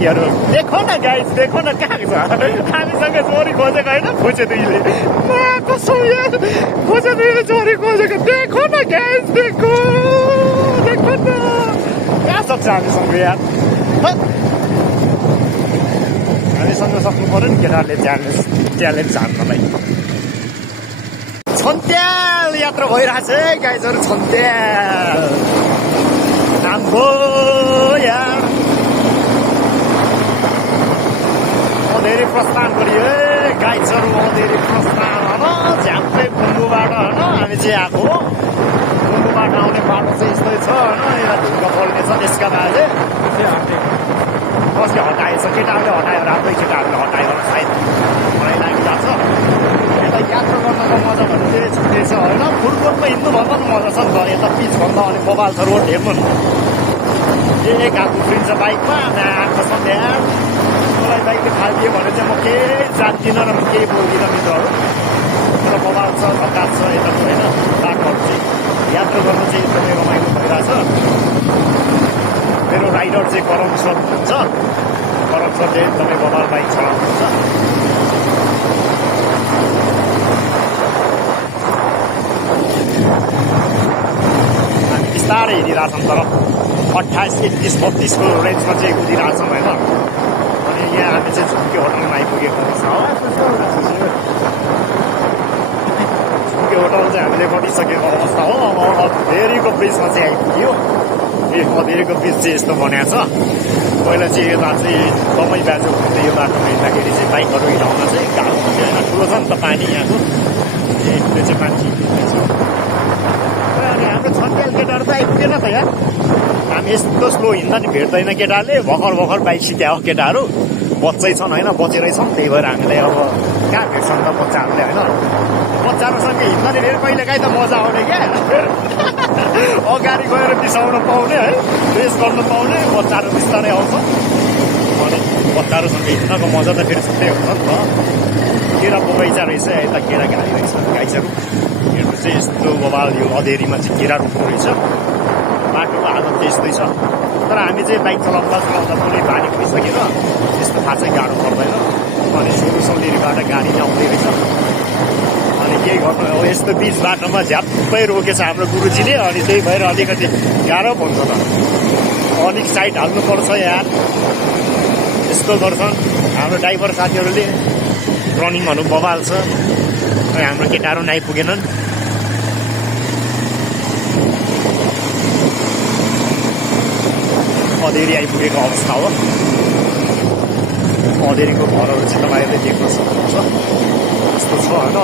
केटाकेटीहरू देखो न गाइस देखो न कहाँ छ हामीसँग चोरी खोजेको होइन खोजे दुईले कसम यार खोजे दुईले चोरी खोजेको देखो न गाइस देखो देखो न कहाँ सक्छ हामीसँग यार हामीसँग सक्नु पर्यो नि केटाहरूले च्यालेन्ज हान्नलाई छन्त्याल यात्रा भइरहेछ है गाइजहरू छन्त्याल नाम्बो यार धेरै प्रस्थान गरियो है गाइजहरू धेरै प्रस्थान होइन झ्याप्पै बुम्बुबाट होइन हामी चाहिँ आएको हो बुम्बुबाट आउने बाटो चाहिँ यस्तै छ होइन यहाँ ढुङ्गा पोल्ने छ त्यसका बाजे कसले हटाएछ केटाहरूले हटायो राम्रै केटाहरूले हटायो सायद मलाई लागिरहेको छ यता यात्रा गर्नको मजा भन्नु चाहिँ छुट्टै छ होइन फुटबलमा हिँड्नुभन्दा पनि मजा छ नि त यता पिचभन्दा अनि मोबाइल छ रोड हेर्नु नि एक हात उफ्रिन्छ बाइकमा आएको छ त्यहाँ मलाई बाइकले फालिदियो भने चाहिँ म केही जान्दिनँ र म केही बोल्दिनँ मित्रहरू तर मोबाइल छ धक्का छ यता होइन बाटोहरू चाहिँ यात्रा गर्नु चाहिँ एकदमै रमाइलो भइरहेछ मेरो राइडर चाहिँ करम सर हुन्छ करम सर चाहिँ एकदमै मोबाइल बाइक चलाउनुहुन्छ हामी बिस्तारै हिँडिरहेछौँ तर 28, 31, 32को रेन्जमा चाहिँ कुदिरहेछौँ होइन अनि यहाँ हामी चाहिँ झुम्के होटलमा आइपुगेको छ झुम्के होटल चाहिँ हामीले गरिसकेको अवस्था हो अब धेरैको ब्रिजमा चाहिँ आइपुग्यो धेरैको ब्रिज चाहिँ यस्तो बनाएको छ पहिला चाहिँ यता चाहिँ समय बाजु हुँदै यो बाटोमा हिँड्दाखेरि चाहिँ बाइकहरू हिँडाउन चाहिँ गाह्रो हुन्थ्यो होइन ठुलो छ नि त पानी यहाँको त्यो चाहिँ मान्छे हिँड्दैछ अनि हाम्रो छन्त्याल केटाहरू त आइपुगेन त यहाँ हामी यस्तो स्लो हिँड्दा नि भेट्दैन केटाहरूले भर्खर बाइक सिक्या हो केटाहरू बच्चै छन् होइन बचेरै छन् त्यही भएर हामीलाई अब कहाँ भेट्छन् त बच्चाहरूले होइन बच्चाहरूसँग हिँड्दा नि फेरि कहिलेकाहीँ त मजा आउने क्या अगाडि गएर बिसाउन पाउने है रेस गर्न पाउने बच्चाहरू बिस्तारै आउँछ अनि बच्चाहरूसँग हिँड्नको मजा त फेरि छुट्टै हुन्छ नि त केरा बगैँचा रहेछ यता केरा घारी रहेछ गाइजहरू हेर्नु चाहिँ यस्तो बबाल यो अधेरीमा चाहिँ केरा रोप्नु रहेछ बाटोको हालत चाहिँ यस्तै छ तर हामी चाहिँ बाइक चलाउँदा पुरै बानी भइसकेर त्यस्तो थाहा चाहिँ गाह्रो पर्दैन अनि सोलुसौलीबाट गाडी नै आउँदै रहेछ अनि केही गर्नु अब यस्तो बिच बाटोमा झ्याप्पै रोकेछ हाम्रो गुरुजीले अनि त्यही भएर अलिकति गाह्रो पर्छ त अलिक साइड हाल्नुपर्छ यार यस्तो गर्छन् हाम्रो ड्राइभर साथीहरूले रनिङहरू बबाल छ हाम्रो केटाहरू पनि आइपुगेनन् अधेरी आइपुगेको अवस्था हो अधेरीको घरहरू चाहिँ तपाईँहरूले देख्न सक्नुहुन्छ यस्तो छ होइन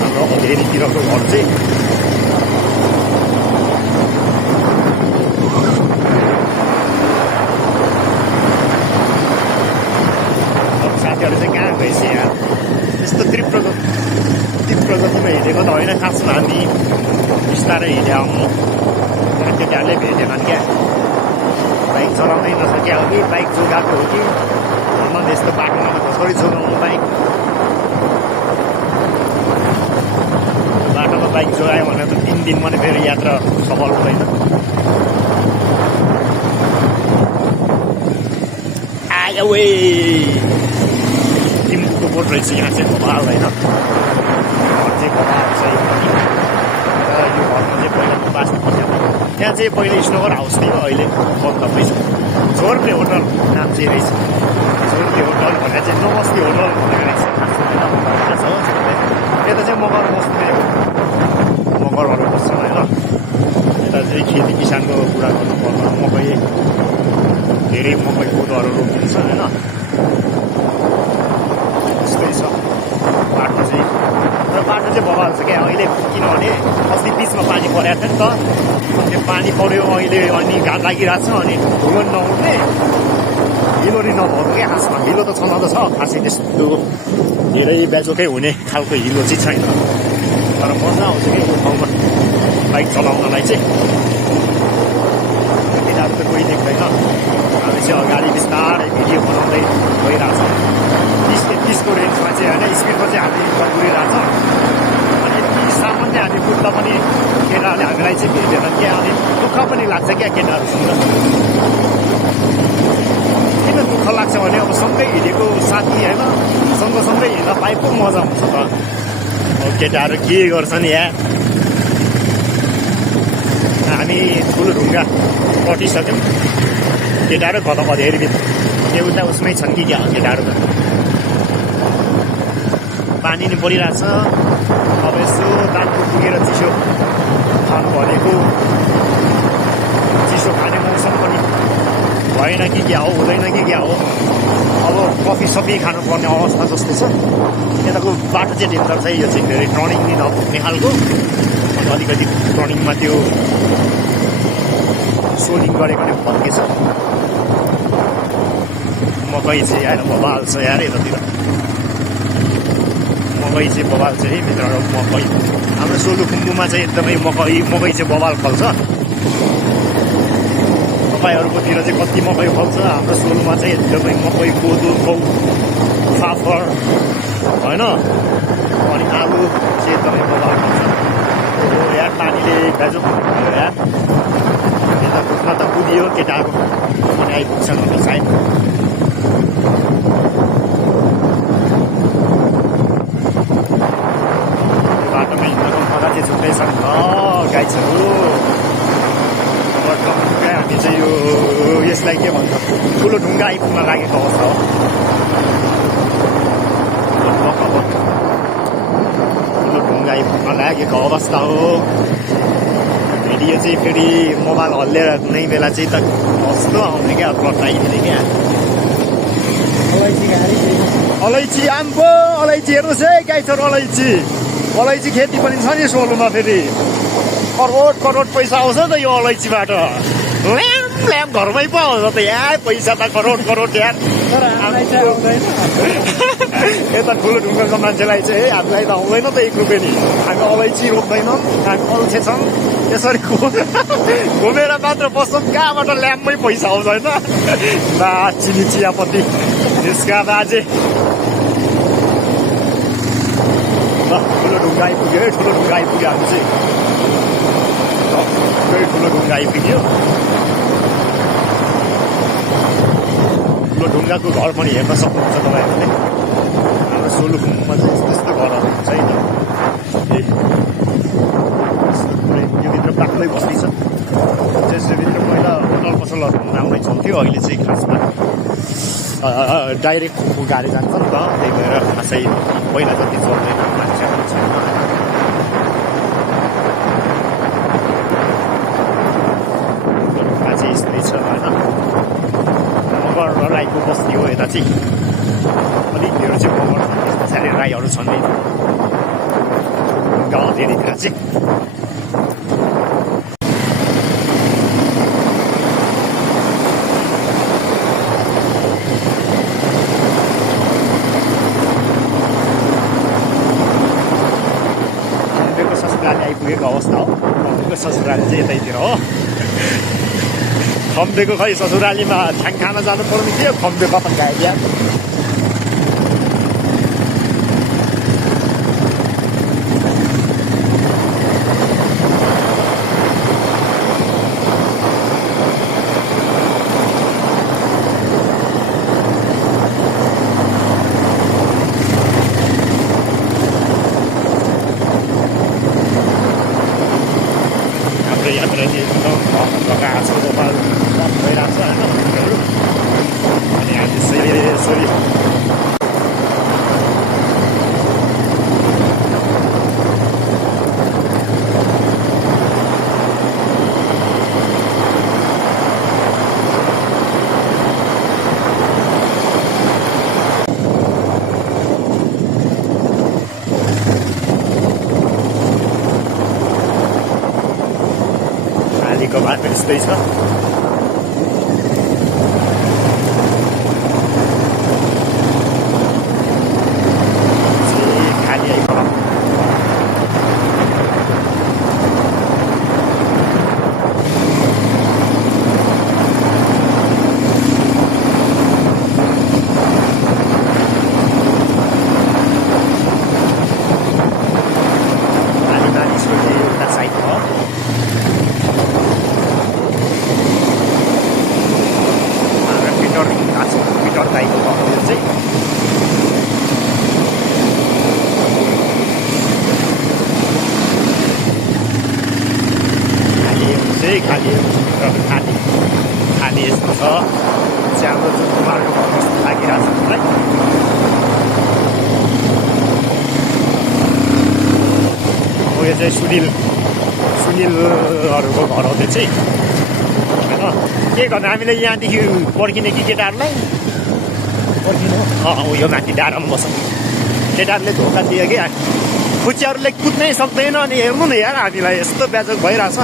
हाम्रो अधेरीतिरको घर चाहिँ साथीहरू चाहिँ कहाँ गएछ यहाँ यस्तो तीव्र गतिमा हिँडेको त होइन खासमा हामी बिस्तारै हिँड्यो आउनु तर केटाहरूले भेटेनन् क्या बाइक चलाउनै नसक्यो हो कि बाइक जोगाएको हो कि अन्त यस्तो बाटोमा त कसरी जोगाउनु बाइक बाटोमा बाइक जोगायो भने त 3 दिनमा नै फेरि यात्रा सफल हुँदैन आयो वे टिम्बुको बोट रहेछ यहाँ चाहिँ बबाल होइन घर चाहिँ बबाल छ यो पनि र यो घरमा चाहिँ पहिला बाँच्नु पर्छ त्यहाँ चाहिँ पहिले स्नोगर हाउस थियो अहिले बन्द भएछ झोर्ले होटल नाम चाहिँ रहेछ झोर्ले होटल भनेर चाहिँ नमस्ते होटल भनेर रहेछ थाहा छ यता चाहिँ मगर बस्ने मगरहरू बस्छन् होइन यता चाहिँ खेती किसानको कुरा गर्नु पर्दा मकै धेरै मकै कोदोहरू रोपिन्छ होइन त्यस्तै छ बाटो चाहिँ र बाटो चाहिँ बगाल छ क्या अहिले किनभने अस्ति बिचमा पानी परेको थियो नि त त्यो पानी पऱ्यो अहिले अनि घाम लागिरहेको छ अनि धुलो नउठ्ने हिलोरी नभएको क्या खासमा हिलो त छन त छ खासै त्यस्तो धेरै बेचोकै हुने खालको हिलो चाहिँ छैन तर मजा आउँछ कि यो ठाउँमा बाइक चलाउनलाई चाहिँ केटाहरू त कोही देख्दैन हामी चाहिँ अगाडि बिस्तारै भिडियो बनाउँदै गइरहेछौँ 30-33को रेन्जमा चाहिँ होइन स्पिडमा चाहिँ हामी कुदिरहेछ अनि यति सामान्य हामी कुद्दा पनि केटाहरूले हामीलाई चाहिँ भेटेन क्या अनि दुःख पनि लाग्छ क्या केटाहरूसँग किन दुःख लाग्छ भने अब सँगै हिँडेको साथी होइन सँगसँगै हिँड्दा पाइ पो मजा हुन्छ त केटाहरू के गर्छन् यहाँ हामी ठुलो ढुङ्गा कटिसक्यौँ केटाहरू कता धेरै एउटा उसमै छन् कि क्या केटाहरू त पानी नि परिरहेछ अब यसो दानपुर पुगेर चिसो खानु भनेको चिसो खाने मौसम पनि भएन कि क्या हो हुँदैन कि क्या हो अब कफी सफी खानुपर्ने अवस्था जस्तो छ यताको बाटो चाहिँ डेन्जर छ यो चाहिँ धेरै टर्निङ नि नपुग्ने खालको अन्त अलिकति टर्निङमा त्यो सोलिङ गरेको नै फर्केछ मकै चाहिँ आएर बबाल छ यार यतातिर मकै चाहिँ बबाल छ है मित्रहरू मकै हाम्रो सोलुखुम्बुमा चाहिँ एकदमै मकै चाहिँ बबाल फल्छ तपाईँहरूकोतिर चाहिँ कति मकै फल्छ हाम्रो सोलुमा चाहिँ एकदमै मकै कोदो गहुँ फाफर होइन अनि आलु चाहिँ एकदमै बबाल फल्छ यार पानीले गाजु यार यता पुग्न त पुगियो केटाहरू अनि आइपुग्छन् अन्त सायद बाटोमा हिँड्नको मजा चाहिँ छुट्टै छ नि गाइजहरू हामी चाहिँ यो यसलाई के भन्छ ठुलो ढुङ्गा आइपुग्न लागेको अवस्था हो ठुलो ढुङ्गा आइपुग्न लागेको अवस्था हो भिडियो चाहिँ फेरि मोबाइल हल्लेर कुनै बेला चाहिँ त कस्तो आउने क्या प्रटाइदिने क्या अलैँची आम्बो अलैँची हेर्नुहोस् है गाइछोर अलैँची खेती पनि छ नि सोलुमा फेरि करोड पैसा आउँछ त यो अलैँचीबाट ल्याम घरमै पो आउँछ त यहाँ पैसा त करोड यार यता ठुलो ढुङ्गाको मान्छेलाई चाहिँ हामीलाई त आउँदैन त 1 रुपियाँ नि हामी अलैँची रोप्दैनौँ हामी अल्छे छौँ यसरी घुमेर मात्र बस्छौँ कहाँबाट ल्याममै पैसा आउँछ होइन बा चिनी चियापत्ती त्यसका बाजे ठुलो ढुङ्गा आइपुग्यो है ठुलो ढुङ्गा आइपुग्यो हामी चाहिँ ठुलो ढुङ्गा आइपुग्यो ठुलो ढुङ्गाको घर पनि हेर्न सक्नुहुन्छ तपाईँहरूले हाम्रो सोलुखुम्बुमा चाहिँ त्यस्तो घरहरू छैन यो भित्र बाक्लै बस्ती छ त्यसभित्र पहिला होटल पसलहरू राम्रै चल्थ्यो अहिले चाहिँ खासमा डाइरेक्ट गाडी जान्छ नि त त्यही भएर खासै पहिला जति चल्दैन मान्छेहरू छैन चाहिँ यस्तै छ होइन मगर र राईको बस्ती हो यता चाहिँ अलिक मेरो चाहिँ मगर त्यस पछाडि राईहरू छन् नि गाउँ धेरैतिर चाहिँ आइपुगेको अवस्था हो खम्बेको ससुराली चाहिँ यतैतिर हो खम्बेको खै ससुरालीमा छ्याङ खान जानु पर्ने थियो खम्बे कता गयो क्या यात्रा चाहिँ एकदम लगाएको छ गोपाल भइरहेको छ होइन अनि हामी यसरी को बाटो यस्तै छ खाली आइपुग्यो मानिसको एउटा साइड हो खाली खाली खाली यस्तो छ च्याम्रो जुकुमारको कस्तो लागिरहेको छ मलाई यो चाहिँ सुनिलहरूको घर हो त्यो चाहिँ होइन के गर्नु हामीले यहाँदेखि पर्खिने कि केटाहरूलाई पर्खिनु यो माथि डाँडामा बस्छ केटाहरूले धोका दियो कि खुच्चियाहरूले कुद्नै सक्दैन अनि हेर्नु न यार हामीलाई यस्तो बेजोक भइरहेछ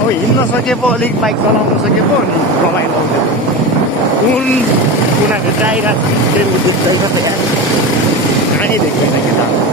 अब हिँड्न सके पो अलिक बाइक चलाउन सके पो अनि रमाइलो आउँथ्यो कुन कुना भेट्टा आइरहेको थियो देख्दैन त यार कहीँ देख्दैन केटा